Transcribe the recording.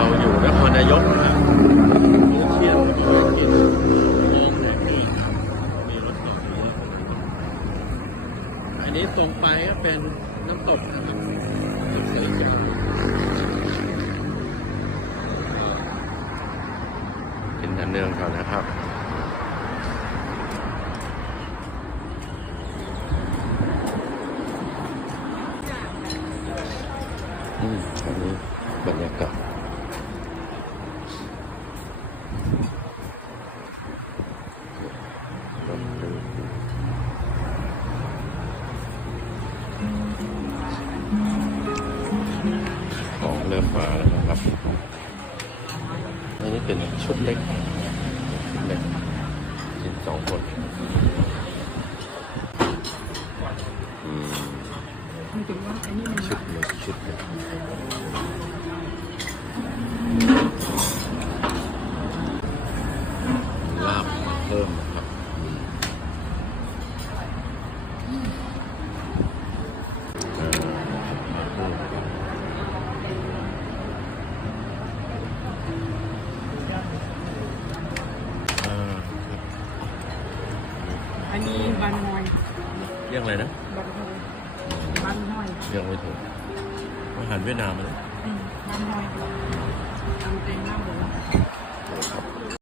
เราอยู่นครนายกนะครับมื้อเที่ยงก็มากินมีรถจอดเยอะอันนี้ตรงไปก็เป็นน้ำตกนะครับน้ำใสจอดกินกันเนืองก่อนนะครับอืมอันนี้บ ริ่มมาแล้วนะครับอันนี้เป็นชุดเล็กชุดเล็กกินสองคนชุดเล็กชุดเล็กลาบเพิ่มนะครับเอ่อเพิ่มเอ่อ อันนี้บันหอยเรียกอะไรนะบันหอยบันหอยเรียกไม่ถูกอาหารเวียดนามมันอืมบันหอย